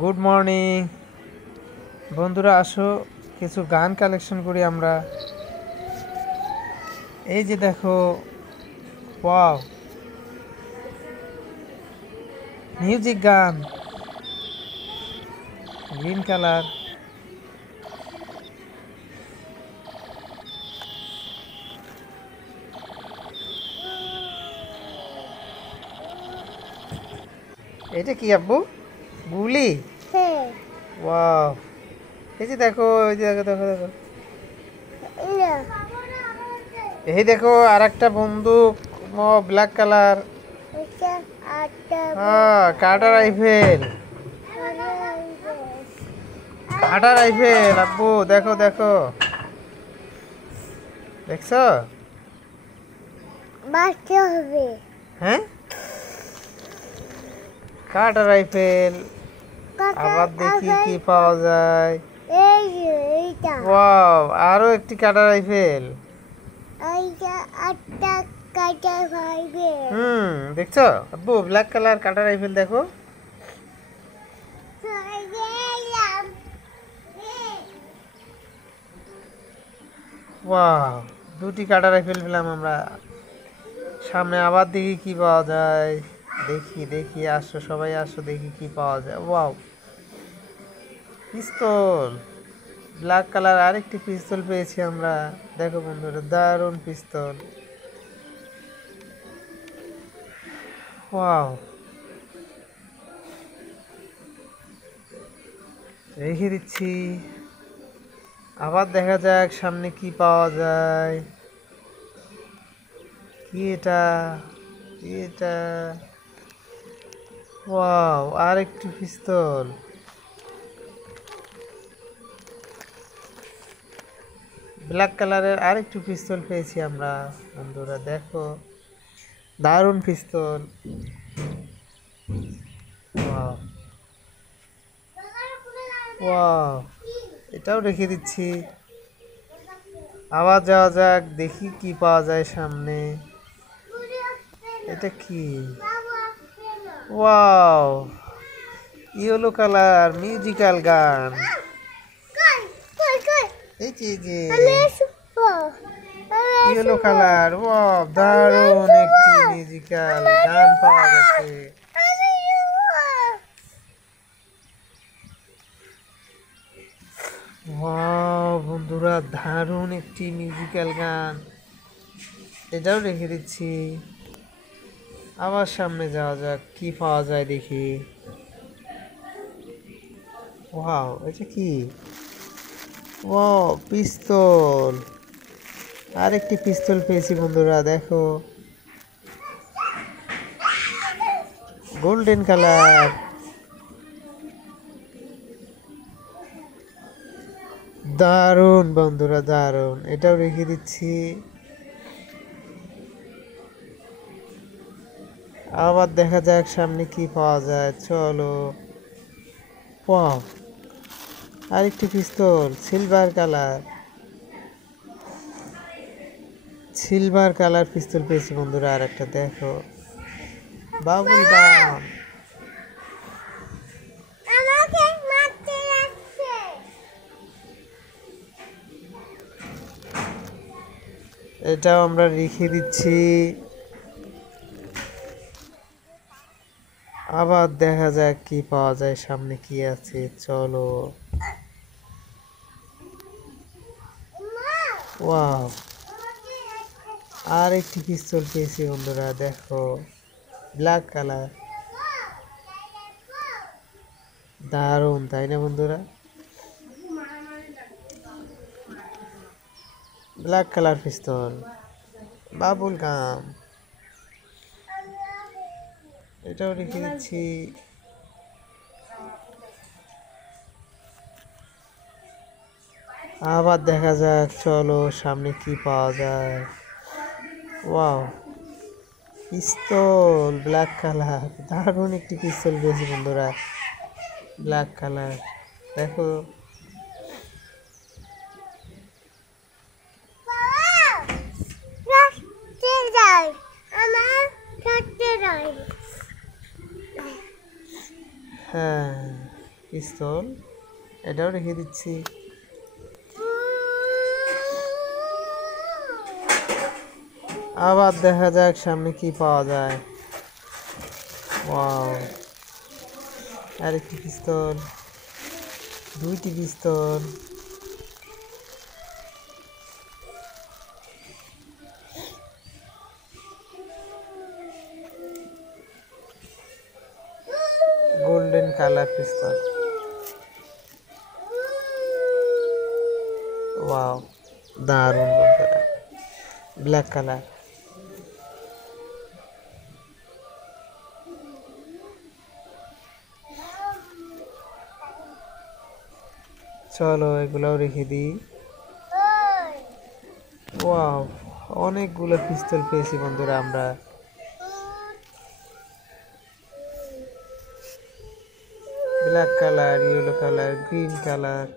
Good morning বন্ধুরা, আসো কিছু গান কালেকশন করি আমরা। এই যে দেখো, ওয়াও, মিউজিক গান, গ্রিন কালার। এটা কি আব্বু? গুলি? ওয়াও, এই যে দেখো, এই যে দেখো দেখো দেখো, এই দেখো আর একটা বন্দুক, ব্ল্যাক কালার। হ্যাঁ, কাটা রাইফেল, কাটা রাইফেল আব্বু, দেখো দেখো, দেখছো? হ্যাঁ, কাটা রাইফেল। আবার দেখি কি পাওয়া যায়। ওয়াও, আরো একটি কাটা রাইফেল। দেখছো আব্বু, ব্ল্যাক কালার কাটা রাইফেল দেখো। ওয়াও, দুটি কাটা রাইফেল পেলাম আমরা। সামনে আবার দেখি কি পাওয়া যায়। দেখি দেখি, আসো সবাই আসো, দেখি কি পাওয়া যায়। ওয়াও, পিস্তল, ব্ল্যাক কালার আরেকটি পিস্তল পেয়েছি আমরা। দেখো বন্ধুরা, দারুণ পিস্তল। ওয়াও, রেখে দিচ্ছি, আবার দেখা যাক সামনে কি পাওয়া যায়। কি এটা? কি এটা? ওয়াও, আর একটি পিস্তল। ব্ল্যাক কালারের আরেকটু পিস্তল পেয়েছি আমরা বন্ধুরা, দেখো, দারুণ পিস্তল। ওয়াও ওয়াও, এটাও রেখে দিচ্ছি, আবার যাওয়া যাক, দেখি কি পাওয়া যায় সামনে। এটা কি? ওয়াও, ইয়েলো কালার মিউজিক্যাল গান। এই যে ইয়েলো কালার। ওয়াও, দারুণ একটি মিউজিক্যাল গান পাওয়া গেছে। ওয়াও বন্ধুরা, দারুণ একটি মিউজিক্যাল গান, এটাও রেখে দিচ্ছি, আবার সামনে যাওয়া যাক, কি পাওয়া যায় দেখি। ওয়াও, এটা কি? ওয়াও, পিস্তল, আরেকটি পিস্তল পেয়েছি বন্ধুরা, দেখো, গোল্ডেন কালার। দারুণ বন্ধুরা, দারুণ, এটাও রেখে দিচ্ছি, আবার দেখা যাক সামনে কি পাওয়া যায়। চলো। ওয়াও, আরেকটি পিস্তল, সিলভার কালার, সিলভার কালার পিস্তল পেয়েছি বন্ধুরা, আর একটা দেখো, বাবুল গাম। এটাও আমরা রেখে দিচ্ছি, আবার দেখা যাক কি পাওয়া যায় সামনে, কি আছে। চলো। ওয়াও, আর একটি পিস্তল পেয়েছি বন্ধুরা, দেখো, ব্ল্যাক কালার, দারুণ তাই না বন্ধুরা? ব্ল্যাক কালার পিস্তল, বাবুল গাম, এটাও রেখে দিচ্ছি, আবার দেখা যাক। চলো, সামনে কি পাওয়া যায়। ওয়াও, পিস্তল, ব্ল্যাক কালার, দারুণ একটি পিস্তল পেয়েছি বন্ধুরা, ব্ল্যাক কালার, দেখো। হ্যাঁ, পিস্তল, এটাও রেখে দিচ্ছি। আবার দেখা যাক সামনে কি পাওয়া যায়। ওয়াও, আরেকটি পিস্তল, দুইটি পিস্তল। গোল্ডেন কালার পিস্তল। ওয়াও, দারুণ বন্ধুরা। Black colour. চলো এগুলাও রেখে দিই। ওয়াও, অনেকগুলো পিস্তল পেয়েছি বন্ধুরা আমরা। Black colour, yellow colour, green colour.